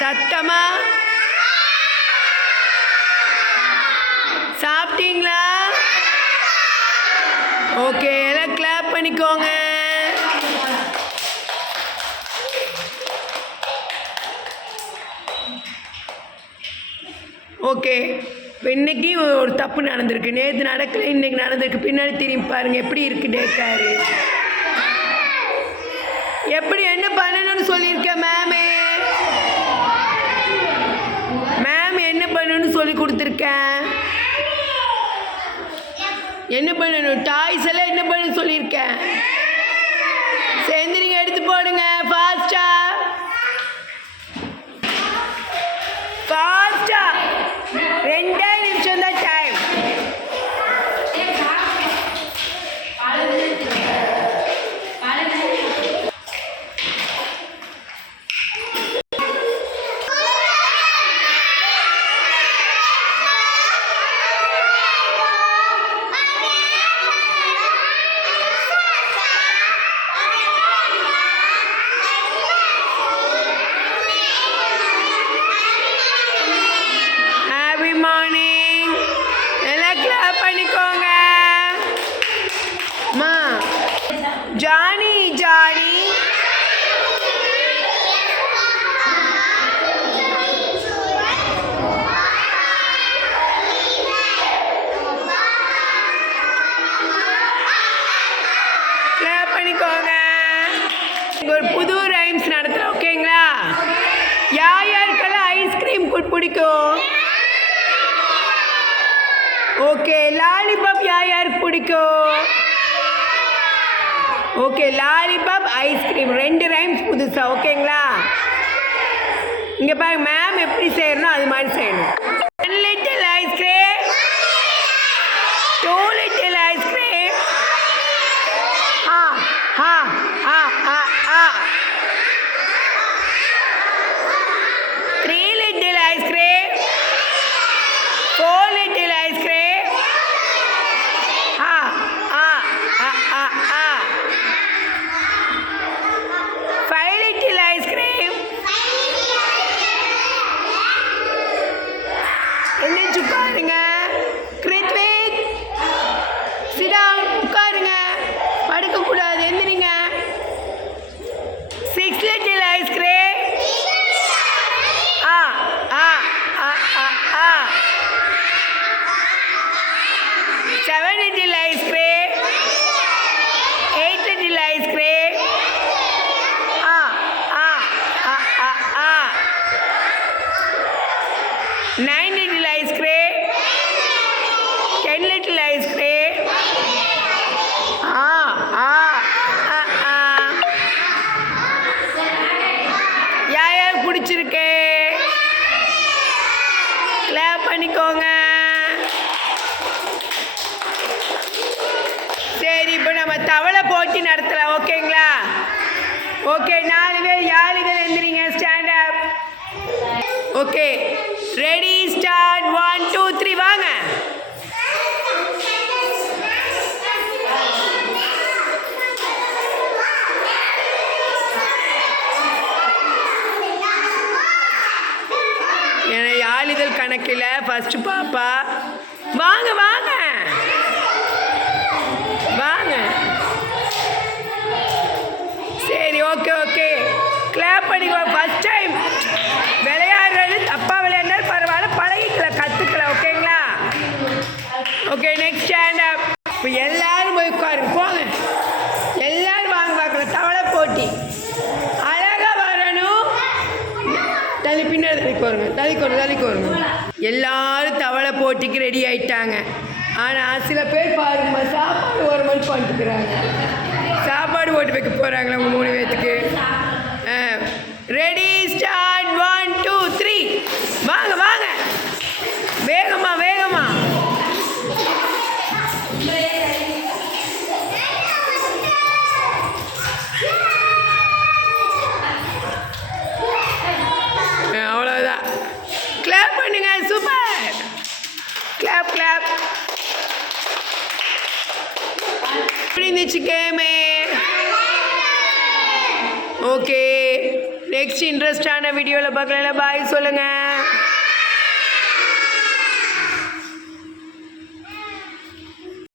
சத்தமா சாப்பிட்டீங்களா? ஓகே, எல்லாம் கிளாப் பண்ணிக்கோங்க. ஓகே, இப்போ இன்றைக்கி ஒரு தப்பு நடந்திருக்கு. நேற்று நடக்கலை, இன்றைக்கி நடந்திருக்கு. பின்னாடி திரும்பி பாருங்கள் எப்படி இருக்குது டேக்காரு. எப்படி என்ன பண்ணணும்னு சொல்லியிருக்கேன் மேம் என்ன பண்ணணும்னு சொல்லி கொடுத்துருக்கேன். என்ன பண்ணணும், டாய்ஸ் எல்லாம் என்ன பண்ண சொல்லியிருக்கேன். சேர்ந்து நீங்கள் எடுத்து போடுங்க ஃபாஸ்டா. ஃபாஸ்டா 2 நிமிஷம் தான் டைம். Johnny clap பண்ணிக்கோங்க. ஒரு புது ரைம்ஸ் நடத்துறோம். ஓகேங்களா? யாருக்கெல்லாம் ஐஸ்கிரீம் பிடிக்கும்? ஓகே, லாலிபாப் யாருக்கு பிடிக்கும்? ஓகே, லாலிபாப் ஐஸ்கிரீம் 2 ரைம்ஸ் புதுசா. ஓகேங்களா? இங்கே பாருங்க, மேம் எப்படி செய்யணும் அது மாதிரி செய்யணும். 1 little ice cream, 2 little ice cream, 3 little ice cream, 4 little ice cream, 5 little ice cream. எந்திரிச்சு உட்காருங்க. கிருத்விக் சிடான், உட்காருங்க, படுக்கக்கூடாது, எந்திரிங்க. 6 little ice cream, 7 little ice cream, 8 little ice cream, 9 little ice cream, 10 little ice cream. யார் பிடிச்சிருக்கு கிளாப் பண்ணிக்கோங்க. சரி, இப்போ நம்ம தவளை போட்டி நடத்தலாம். ஓகேங்களா? ஓகே, 4 பேர் 7 பேர் எந்திரிங்க. Stand up. Okay, ready, start. 1 2 3 வாங்க. ஏன்னா யாழிதழ் கணக்கில் ஃபர்ஸ்ட் பாப்பா. வாங்க வாங்க வாங்க. சரி, ஓகே ஓகே, கிளாப் பண்ணிக்கோ. ஃபர்ஸ்ட் டைம் விளையாடுறது தப்பாக விளையாடுறது பரவாயில்ல, பழகிக்கலாம், கற்றுக்கலாம். ஓகேங்களா? Okay, next stand up. இப்போ எல்லோரும் போய் உட்காருங்க. போங்க எல்லோரும் வாங்க பார்க்கலாம். தவளை போட்டி அழகாக வரணும். பின்னாடி தள்ளிக்கு வருங்க. எல்லோரும் தவளை போட்டிக்கு ரெடி ஆகிட்டாங்க. ஆனால் சில பேர் பாருங்கம்மா, சாப்பாடு ஒரு மணி பண்ணிட்டுக்கிறாங்க. சாப்பாடு ஓட்டு வைக்க போகிறாங்களா உங்கள் 3 பேர்த்துக்கு? Ready, start. 1 2 3 வாங்க வாங்க, வேகமா வேகமா. அவ்வளோதான். கிளாப் பண்ணுங்க. சூப்பர். Clap clap. எப்படி இருந்துச்சு கேமே? ஓகே, நெக்ஸ்ட் இன்ட்ரெஸ்டான வீடியோவில் பார்க்கலாம். பாய் சொல்லுங்கள்.